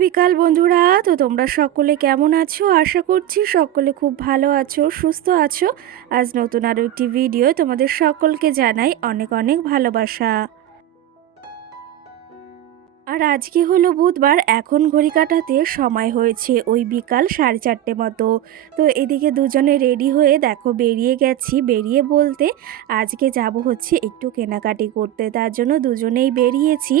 বিকাল বন্ধুরা। তো তোমরা সকলে কেমন আছো? আশা করছি সকলে খুব ভালো আছো, সুস্থ আছো। আজ নতুন আরও একটি ভিডিও তোমাদের সকলকে জানাই অনেক অনেক ভালোবাসা। আর আজকে হলো বুধবার, এখন ঘড়ি কাটাতে সময় হয়েছে ওই বিকাল 4:30 মতো। তো এদিকে দুজনে রেডি হয়ে দেখো বেরিয়ে গেছি। বেরিয়ে বলতে আজকে যাব হচ্ছে একটু কেনাকাটি করতে, তার জন্য দুজনেই বেরিয়েছি।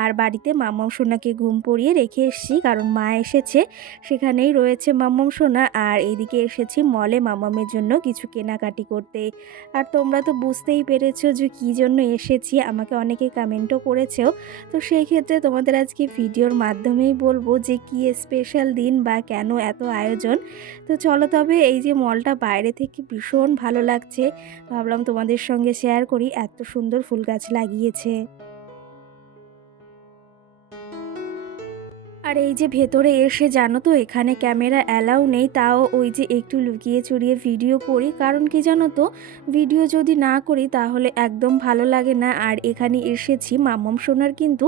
আর বাড়িতে মাম্মাম সোনাকে ঘুম পড়িয়ে রেখে এসেছি, কারণ মা এসেছে, সেখানেই রয়েছে মাম্মাম সোনা। আর এইদিকে এসেছি মলে মাম্মামের জন্য কিছু কেনাকাটি করতে। আর তোমরা তো বুঝতেই পেরেছো যে কী জন্য এসেছি, আমাকে অনেকে কমেন্টও করেছো। তো সেই ক্ষেত্রে তোমাদের আজকে ভিডিওর মাধ্যমেই বলবো যে কী স্পেশাল দিন বা কেন এত আয়োজন। তো চলো তবে, এই যে মলটা বাইরে থেকে ভীষণ ভালো লাগছে, ভাবলাম তোমাদের সঙ্গে শেয়ার করি, এত সুন্দর ফুল গাছ লাগিয়েছে। আর এই যে ভেতরে এসে জানো তো এখানে ক্যামেরা অ্যালাউ নেই, তাও ওই যে একটু লুকিয়ে চুরিয়ে ভিডিও করি, কারণ কি জানো তো, ভিডিও যদি না করি তাহলে একদম ভালো লাগে না। আর এখানে এসেছি মাম্মাম সোনার কিন্তু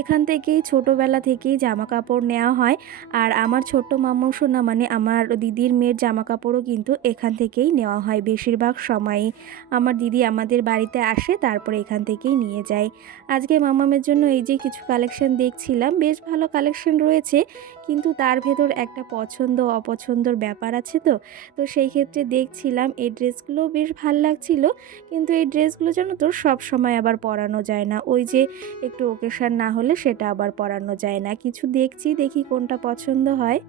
এখান থেকেই ছোটোবেলা থেকেই জামা কাপড় নেওয়া হয়। আর আমার ছোট্ট মাম্মাম সোনা মানে আমার দিদির মেয়ের জামা কাপড়ও কিন্তু এখান থেকেই নেওয়া হয় বেশিরভাগ সময়ই। আমার দিদি আমাদের বাড়িতে আসে, তারপরে এখান থেকেই নিয়ে যায়। আজকে মাম্মামের জন্য এই যে কিছু কালেকশন দেখছিলাম, বেশ ভালো কালেকশন রয়েছে, কিন্তু তার ভেতর একটা পছন্দ অপছন্দর ব্যাপার আছে। তো সেই ক্ষেত্রে দেখছিলাম এই ড্রেসগুলো বেশ ভাল লাগছিল, কিন্তু এই ড্রেসগুলো জানো তো সব সময় আবার পরানো যায় না, ওই যে একটু ওকেশন না হলে সেটা আবার পরানো যায় না। কিছু দেখছি, দেখি কোনটা পছন্দ হয়।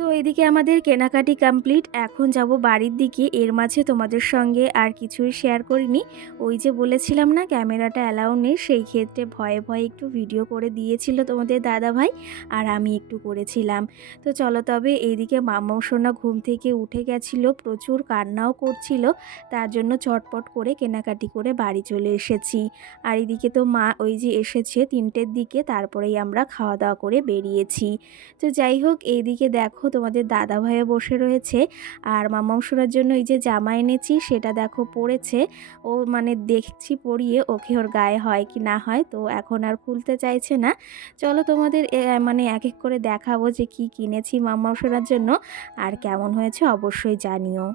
তো এদিকে আমাদের কেনাকাটি কমপ্লিট, এখন যাব বাড়ির দিকে। এর মাঝে তোমাদের সঙ্গে আর কিছুই শেয়ার করিনি, ওই যে বলেছিলাম না ক্যামেরাটা অ্যালাউ নেই, সেই ক্ষেত্রে ভয়ে ভয়ে একটু ভিডিও করে দিয়েছিল তোমাদের দাদা ভাই, আর আমি একটু করেছিলাম। তো চলো তবে, এইদিকে মাম্মাম সোনা ঘুম থেকে উঠে গেছিল, প্রচুর কান্নাও করছিল, তার জন্য চটপট করে কেনাকাটি করে বাড়ি চলে এসেছি। আর এদিকে তো মা ওই যে এসেছে 3টের দিকে, তারপরেই আমরা খাওয়া দাওয়া করে বেরিয়েছি। তো যাই হোক, এইদিকে দেখো তোমাদের দাদা ভাইও বসে রয়েছে, আর মাম্মাম সোনার জন্য এই যে জামা এনেছি সেটা দেখো পরেছে। ও মানে দেখছি পরিয়ে ওকে ওর গায়ে হয় কি না হয়, তো এখন আর খুলতে চাইছে না। চলো তোমাদের মানে এক এক করে দেখাবো যে কি কিনেছি মাম্মাম সোনার জন্য, আর কেমন হয়েছে অবশ্যই জানিও।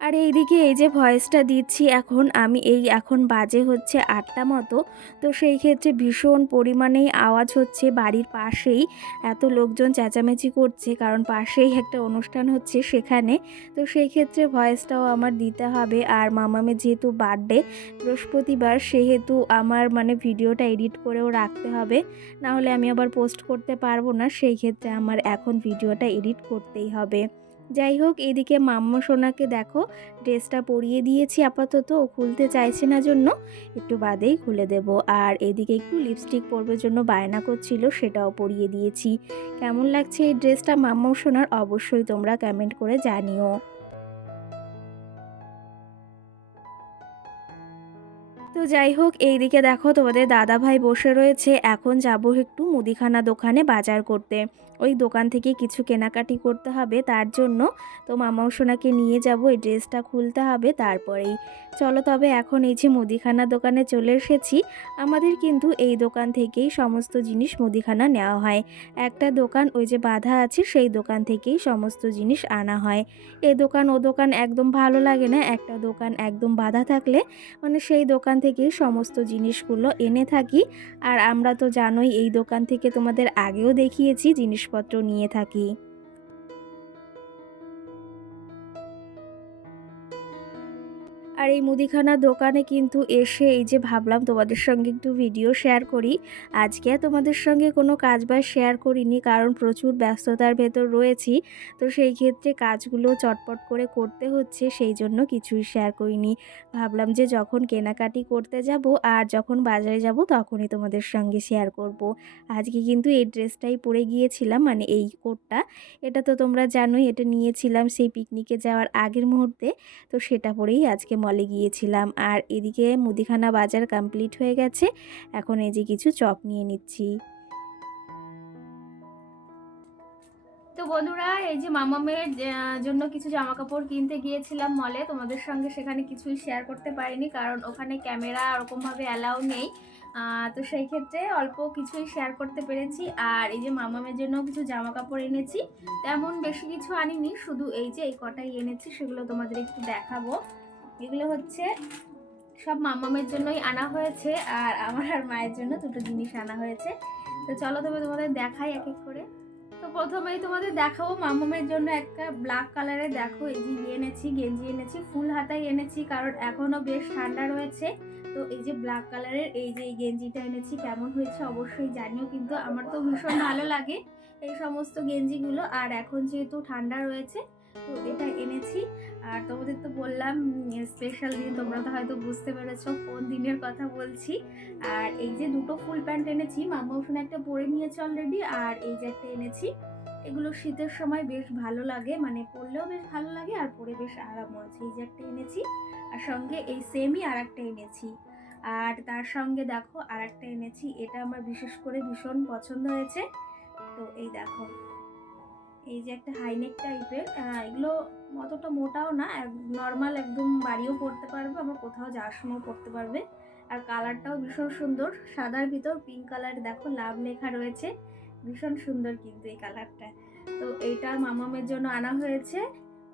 আর এইদিকে এই যে ভয়েসটা দিচ্ছি এখন আমি, এই এখন বাজে হচ্ছে 8টা মতো। তো সেই ক্ষেত্রে ভীষণ পরিমাণেই আওয়াজ হচ্ছে বাড়ির পাশেই, এত লোকজন চেঁচামেচি করছে, কারণ পাশেই একটা অনুষ্ঠান হচ্ছে সেখানে। তো সেই ক্ষেত্রে ভয়েসটাও আমার দিতে হবে। আর মামামের যেহেতু বার্থডে বৃহস্পতিবার, সেহেতু আমার মানে ভিডিওটা এডিট করেও রাখতে হবে, না হলে আমি আবার পোস্ট করতে পারবো না, সেই ক্ষেত্রে আমার এখন ভিডিওটা এডিট করতেই হবে। যাই হোক, এদিকে মাম্মা সোনাকে দেখো ড্রেসটা পরিয়ে দিয়েছি আপাতত, ও খুলতে চাইছে না জন্য একটু বাদেই খুলে দেব। আর এদিকে একটু লিপস্টিক পরবার জন্য বায়না করছিল, সেটাও পরিয়ে দিয়েছি। কেমন লাগছে এই ড্রেসটা মাম্মা সোনার অবশ্যই তোমরা কমেন্ট করে জানিও। তো যাই হোক, এইদিকে দেখো তোমাদের দাদা ভাই বসে রয়েছে, এখন যাব একটু মুদিখানা দোকানে বাজার করতে। ওই দোকান থেকে কিছু কেনাকাটি করতে হবে, তার জন্য তো মামাও সোনাকে নিয়ে যাব, এই ড্রেসটা খুলতে হবে তারপরেই। চলো তবে, এখন এই যে মুদিখানা দোকানে চলে এসেছি। আমাদের কিন্তু এই দোকান থেকেই সমস্ত জিনিস মুদিখানা নেওয়া হয়। একটা দোকান ওই যে বাঁধা আছে, সেই দোকান থেকেই সমস্ত জিনিস আনা হয়। এ দোকান ও দোকান একদম ভালো লাগে না, একটা দোকান একদম বাঁধা থাকলে মানে সেই দোকান থেকেই সমস্ত জিনিসগুলো এনে থাকি। আর আমরা তো জানোই এই দোকান থেকে তোমাদের আগেও দেখিয়েছি জিনিসপত্র নিয়ে থাকি। আর এই মুদিখানা দোকানে কিন্তু এসে এই যে ভাবলাম তোমাদের সঙ্গে একটু ভিডিও শেয়ার করি। আজকে আর তোমাদের সঙ্গে কোনো কাজবাজ শেয়ার করিনি, কারণ প্রচুর ব্যস্ততার ভেতর রয়েছি। তো সেই ক্ষেত্রে কাজগুলো চটপট করে করতে হচ্ছে, সেই জন্য কিছুই শেয়ার করিনি। ভাবলাম যে যখন কেনাকাটি করতে যাব আর যখন বাজারে যাব তখনই তোমাদের সঙ্গে শেয়ার করব। আজকে কিন্তু এই ড্রেসটাই পরে গিয়েছিলাম, মানে এই কোটটা। এটা তো তোমরা জানোই, এটা নিয়েছিলাম সেই পিকনিকে যাওয়ার আগের মুহূর্তে। তো সেটা পরেই আজকে মলে গিয়েছিলাম। আর এদিকে মুদিখানা বাজার কমপ্লিট হয়ে গেছে, এখন এই যে কিছু চপ নিয়ে নিচ্ছি। তো বন্ধুরা, এই যে মামামের জন্য কিছু জামা কাপড় কিনতে গিয়েছিলাম মলে, তোমাদের সঙ্গে সেখানে কিছুই শেয়ার করতে পারিনি কারণ ওখানে ক্যামেরা ওরকমভাবে অ্যালাউ নেই। তো সেই ক্ষেত্রে অল্প কিছুই শেয়ার করতে পেরেছি। আর এই যে মামামের জন্য কিছু জামা কাপড় এনেছি, তেমন বেশি কিছু আনিনি, শুধু এই যে এই কটাই এনেছি, সেগুলো তোমাদের একটু দেখাবো। এগুলো হচ্ছে সব মামামের জন্যই আনা হয়েছে, আর আমার আর মায়ের জন্য দুটো জিনিস আনা হয়েছে। তো চলো তবে তোমাদের দেখাই এক এক করে। তো প্রথমেই তোমাদের দেখাবো মামামের জন্য একটা ব্ল্যাক কালারের, দেখো এই যে এনেছি, গেঞ্জি এনেছি, ফুল হাতাই এনেছি কারণ এখনো বেশ ঠান্ডা রয়েছে। তো এই যে ব্ল্যাক কালারের এই যে এই গেঞ্জিটা এনেছি, কেমন হয়েছে অবশ্যই জানিও, কিন্তু আমার তো ভীষণ ভালো লাগে এই সমস্ত গেঞ্জিগুলো, আর এখন যেহেতু ঠান্ডা রয়েছে তো এটা এনেছি। আর তোমাদের তো বললাম স্পেশাল দিন, তোমরা তো হয়তো বুঝতে পেরেছো কোন দিনের কথা বলছি। আর এই যে দুটো ফুল প্যান্ট এনেছি, মাম্মা ওখানে একটা পরে নিয়েছে অলরেডি, আর এই যে একটা এনেছি। এগুলো শীতের সময় বেশ ভালো লাগে, মানে পরলেও বেশ ভালো লাগে আর পরে বেশ আরামও আছে। এই যে একটা এনেছি, আর সঙ্গে এই সেমই আর একটা এনেছি। আর তার সঙ্গে দেখো আর একটা এনেছি, এটা আমার বিশেষ করে ভীষণ পছন্দ হয়েছে। তো এই দেখো, এই যে একটা হাইনেক টাইপের, এগুলো অতটা মোটাও না, নর্মাল একদম বাড়িও পরতে পারবে, আবার কোথাও যাওয়ার সময় পরতে পারবে। আর কালারটাও ভীষণ সুন্দর, সাদার ভিতর পিঙ্ক কালার, দেখো লাভ লেখা রয়েছে, ভীষণ সুন্দর কিন্তু এই কালারটা। তো এইটা মামামের জন্য আনা হয়েছে,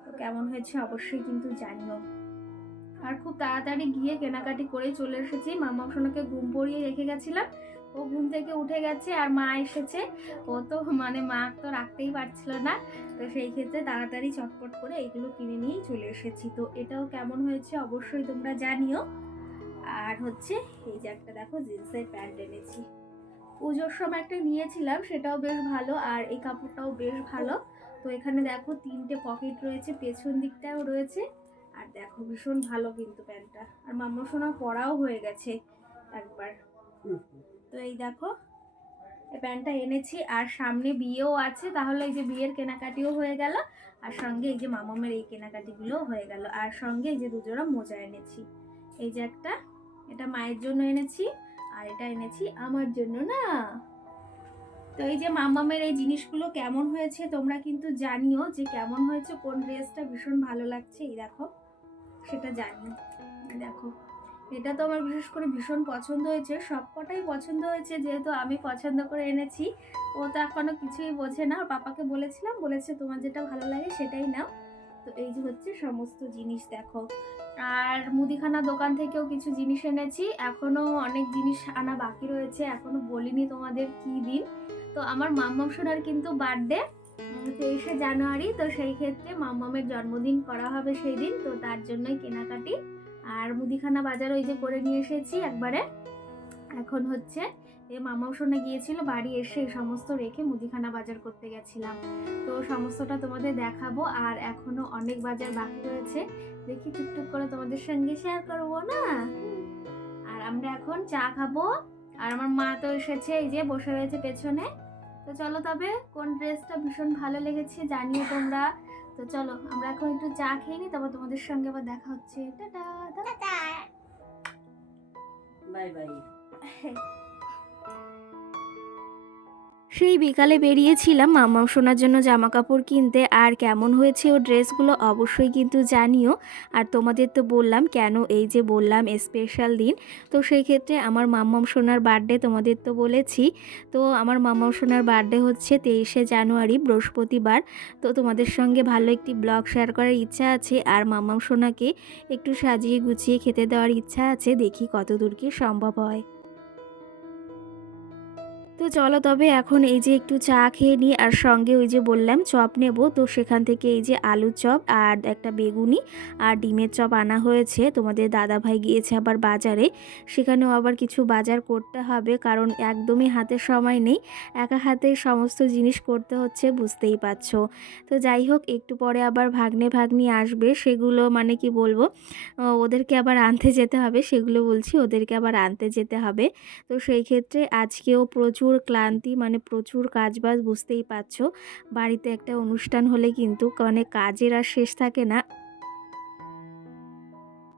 তো কেমন হয়েছে অবশ্যই কিন্তু জানিও। আর খুব তাড়াতাড়ি গিয়ে কেনাকাটি করে চলে এসেছি, মামা সোনাকে ঘুম পড়িয়ে রেখে গেছিলাম, ও ঘুম থেকে উঠে গেছে, আর মা এসেছে, ও তো মানে মা তো রাখতেই পারছিল না, তো সেই ক্ষেত্রে তাড়াতাড়ি চটপট করে এইগুলো কিনে নিয়েই চলে এসেছি। তো এটাও কেমন হয়েছে অবশ্যই তোমরা জানিও। আর হচ্ছে এই যে একটা দেখো জিন্সের প্যান্ট এনেছি, পুজোর সময় একটা নিয়েছিলাম, সেটাও বেশ ভালো, আর এই কাপড়টাও বেশ ভালো। তো এখানে দেখো 3টে পকেট রয়েছে, পেছন দিকটাও রয়েছে, আর দেখো ভীষণ ভালো কিন্তু প্যান্টটা, আর মাম্মা সোনা পরাও হয়ে গেছে একবার। তো এই দেখো এই প্যান্টটা এনেছি, আর সামনে বিয়েও আছে, তাহলে এই যে বিয়ের কেনাকাটিও হয়ে গেল, আর সঙ্গে এই যে মামামের এই কেনাকাটিগুলোও হয়ে গেল, আর সঙ্গে এই যে দুজোড়া মোজা এনেছি। এই যে একটা, এটা মায়ের জন্য এনেছি, আর এটা এনেছি আমার জন্য না। তো এই যে মামামের এই জিনিসগুলো কেমন হয়েছে তোমরা কিন্তু জানিও, যে কেমন হয়েছে, কোন ড্রেসটা ভীষণ ভালো লাগছে এই দেখো সেটা জানিও। দেখো এটা তো আমার বিশেষ করে ভীষণ পছন্দ হয়েছে, সব কটাই পছন্দ হয়েছে, যেহেতু আমি পছন্দ করে এনেছি। ও তো এখনো কিছুই বোঝে না, ওর পাপাকে বলেছিলাম, বলেছে তোমার যেটা ভালো লাগে সেটাই নাও। তো এই যে হচ্ছে সমস্ত জিনিস দেখো। আর মুদিখানা দোকান থেকেও কিছু জিনিস এনেছি, এখনো অনেক জিনিস আনা বাকি রয়েছে, এখনো বলিনি তোমাদের কি দিন। তো আমার মাম্মাম সোনার কিন্তু বার্থডে 23শে জানুয়ারি, তো সেই ক্ষেত্রে মাম্মামের জন্মদিন করা হবে সেই দিন, তো তার জন্যই কেনাকাটি। আর মুদিখানা বাজার ওই যে করে নিয়ে এসেছি একবারে। এখন হচ্ছে এ মামাও শোনা গিয়েছিল, বাড়ি এসে সমস্ত রেখে মুদিখানা বাজার করতে গেছিলাম, তো সমস্তটা তোমাদের দেখাবো। আর এখনো অনেক বাজার বাকি রয়েছে, দেখি টুকটুক করে তোমাদের সঙ্গে শেয়ার করবো না। আর আমরা এখন চা খাবো, আর আমার মা তো এসেছে, এই যে বসে রয়েছে পেছনে। তো চলো তবে কোন ড্রেসটা ভীষণ ভালো লেগেছে জানিও তোমরা। তো চলো আমরা এখন একটু চা খেয়ে নিই, তারপর তোমাদের সঙ্গে আবার দেখা হচ্ছে। Tata, tata, bye bye. সেই বিকালে বেরিয়েছিলাম মাম্মাম সোনার জন্য জামা কাপড় কিনতে, আর কেমন হয়েছে ও ড্রেসগুলো অবশ্যই কিন্তু জানিও। আর তোমাদের তো বললাম, কেন এই যে বললাম স্পেশাল দিন, তো সেই ক্ষেত্রে আমার মাম্মাম সোনার বার্থডে তোমাদের তো বলেছি। তো আমার মাম্মাম সোনার বার্থডে হচ্ছে 23শে জানুয়ারি বৃহস্পতিবার। তো তোমাদের সঙ্গে ভালো একটি ব্লগ শেয়ার করার ইচ্ছা আছে, আর মাম্মাম সোনাকে একটু সাজিয়ে গুছিয়ে খেতে দেওয়ার ইচ্ছা আছে, দেখি কত দূর কি সম্ভব হয়। তো চলো তবে এখন এই যে একটু চা খেয়ে নিই, আর সঙ্গে ওই যে বললাম চপ নেব, তো সেখান থেকে এই যে আলুর চপ আর একটা বেগুনি আর ডিমের চপ আনা হয়েছে। তোমাদের দাদাভাই গিয়েছে আবার বাজারে, সেখানেও আবার কিছু বাজার করতে হবে, কারণ একদমই হাতে সময় নেই, একা হাতে সমস্ত জিনিস করতে হচ্ছে, বুঝতেই পারছো। তো যাই হোক, একটু পরে আবার ভাগ্নে ভাগ্নি আসবে, সেগুলো মানে কি বলবো, ওদেরকে আবার আনতে যেতে হবে, সেগুলো বলছি ওদেরকে আবার আনতে যেতে হবে। তো সেই ক্ষেত্রে আজকেও প্রচুর ক্লান্তি, মানে প্রচুর কাজবাজ, বুঝতেই পারছো। বাড়িতে একটা অনুষ্ঠান হলে কিন্তু মানে কাজের আর শেষ থাকে না।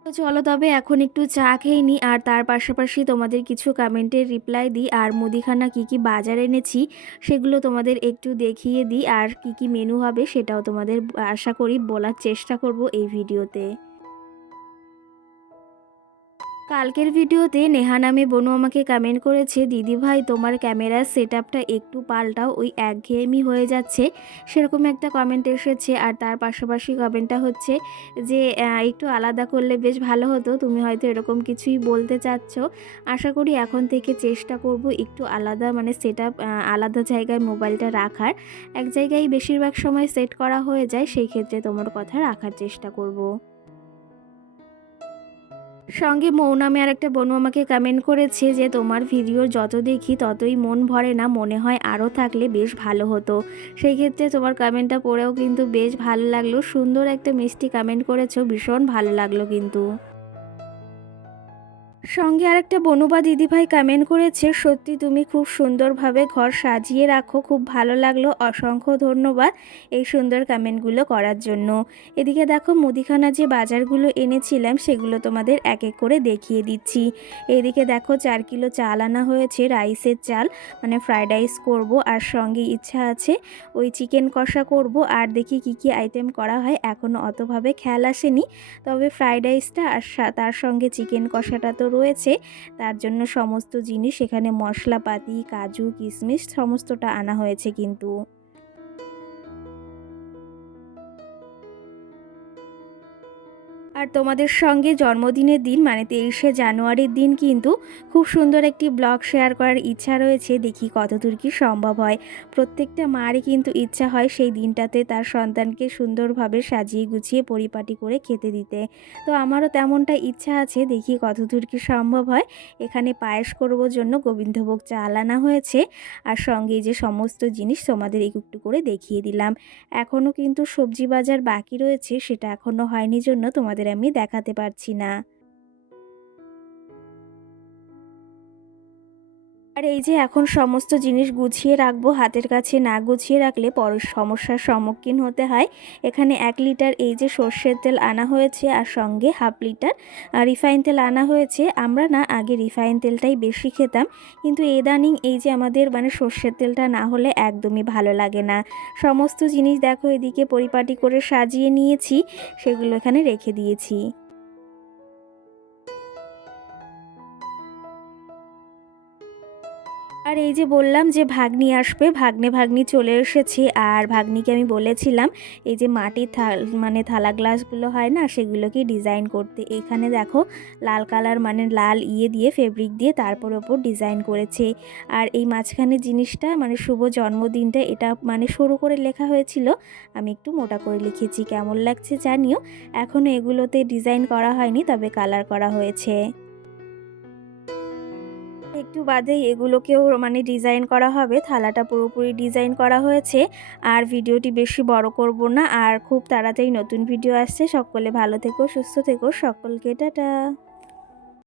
তো চলো তবে এখন একটু চা খেয়ে নিই, আর তার পাশাপাশি তোমাদের কিছু কমেন্টের রিপ্লাই দিই, আর মুদিখানা কি কি বাজার এনেছি সেগুলো তোমাদের একটু দেখিয়ে দিই, আর কি কি মেনু হবে সেটাও তোমাদের আশা করি বলার চেষ্টা করব এই ভিডিওতে। কালকের ভিডিওতে নেহা নামে বোনু আমাকে কমেন্ট করেছে, দিদি ভাই তোমার ক্যামেরার সেটআপটা একটু পাল্টাও, ওই একঘেয়েমি হয়ে যাচ্ছে, সেরকম একটা কমেন্ট এসেছে। আর তার পাশাপাশি কমেন্টটা হচ্ছে যে একটু আলাদা করলে বেশ ভালো হতো, তুমি হয়তো এরকম কিছুই বলতে চাচ্ছ। আশা করি এখন থেকে চেষ্টা করব একটু আলাদা মানে সেটআপ আলাদা জায়গায় মোবাইলটা রাখার। এক জায়গায় বেশিরভাগ সময় সেট করা হয়ে যায়, সেই ক্ষেত্রে তোমার কথা রাখার চেষ্টা করব। সঙ্গে মৌ নামে আরেকটা বোনু আমাকে কমেন্ট করেছে যে তোমার ভিডিও যত দেখি ততই মন ভরে না, মনে হয় আরও থাকলে বেশ ভালো হতো। সেই ক্ষেত্রে তোমার কমেন্টটা পড়েও কিন্তু বেশ ভালো লাগলো, সুন্দর একটা মিষ্টি কমেন্ট করেছো, ভীষণ ভালো লাগলো কিন্তু। সঙ্গে আরেকটা বনুবা দিদিভাই কমেন্ট করেছে, সত্যি তুমি খুব সুন্দরভাবে ঘর সাজিয়ে রাখো, খুব ভালো লাগলো, অসংখ্য ধন্যবাদ এই সুন্দর কমেন্টগুলো করার জন্য। এদিকে দেখো মুদিখানা যে বাজারগুলো এনেছিলাম সেগুলো তোমাদের এক এক করে দেখিয়ে দিচ্ছি। এদিকে দেখো 4 কিলো চাল আনা হয়েছে, রাইসের চাল, মানে ফ্রাইড রাইস করব, আর সঙ্গে ইচ্ছা আছে ওই চিকেন কষা করব। আর দেখি কি কি আইটেম করা হয়, এখনও অতভাবে খেয়াল আসেনি, তবে ফ্রাইড রাইসটা আর তার সঙ্গে চিকেন কষাটা তো রয়েছে, তার জন্য সমস্ত জিনিস এখানে মশলাপাতি, কাজু, কিশমিশ সমস্তটা আনা হয়েছে কিন্তু। আর তোমাদের সঙ্গে জন্মদিনের দিন মানে 23শে জানুয়ারির দিন কিন্তু খুব সুন্দর একটি ব্লগ শেয়ার করার ইচ্ছা রয়েছে, দেখি কতদূর কি সম্ভব হয়। প্রত্যেকটা মারই কিন্তু ইচ্ছা হয় সেই দিনটাতে তার সন্তানকে সুন্দরভাবে সাজিয়ে গুছিয়ে পরিপাটি করে খেতে দিতে। তো আমারও তেমনটা ইচ্ছা আছে, দেখি কতদূর কি সম্ভব হয়। এখানে পায়েস করব জন্য গোবিন্দভোগ চাল আনা হয়েছে, আর সঙ্গে যে সমস্ত জিনিস তোমাদের একটু করে দেখিয়ে দিলাম। এখনও কিন্তু সবজি বাজার বাকি রয়েছে, সেটা এখনও হয়নি জন্য তোমাদের আমি দেখাতে পারছি না। আর এই যে এখন সমস্ত জিনিস গুছিয়ে রাখবো, হাতের কাছে না গুছিয়ে রাখলে পরে সমস্যার সম্মুখীন হতে হয়। এখানে 1 লিটার এই যে সর্ষের তেল আনা হয়েছে, আর সঙ্গে হাফ লিটার রিফাইন তেল আনা হয়েছে। আমরা না আগে রিফাইন তেলটাই বেশি খেতাম, কিন্তু ইদানিং এই যে আমাদের মানে সর্ষের তেলটা না হলে একদমই ভালো লাগে না। সমস্ত জিনিস দেখো এদিকে পরিপাটি করে সাজিয়ে নিয়েছি, সেগুলো এখানে রেখে দিয়েছি। আর এই যে বললাম যে ভাগ্নি আসবে, ভাগ্নি চলে এসেছে। আর ভাগ্নিকে আমি বলেছিলাম এই যে মাটির মানে থালা গ্লাসগুলো হয় না, সেগুলোকে ডিজাইন করতে। এখানে দেখো লাল কালার মানে লাল দিয়ে ফেব্রিক দিয়ে তারপর ওপর ডিজাইন করেছে। আর এই মাঝখানে জিনিসটা মানে শুভ জন্মদিনটা, এটা মানে সরু করে লেখা হয়েছিল, আমি একটু মোটা করে লিখেছি, কেমন লাগছে জানিও। এখনও এগুলোতে ডিজাইন করা হয়নি, তবে কালার করা হয়েছে। একটু বাদেই এগুলোকেও মানে ডিজাইন করা হবে, থালাটা পুরোপুরি ডিজাইন করা হয়েছে। আর ভিডিওটি বেশি বড় করব না, আর খুব তাড়াতাড়ি নতুন ভিডিও আসছে। সকলে ভালো থেকো, সুস্থ থেকো, সকলকে টাটা।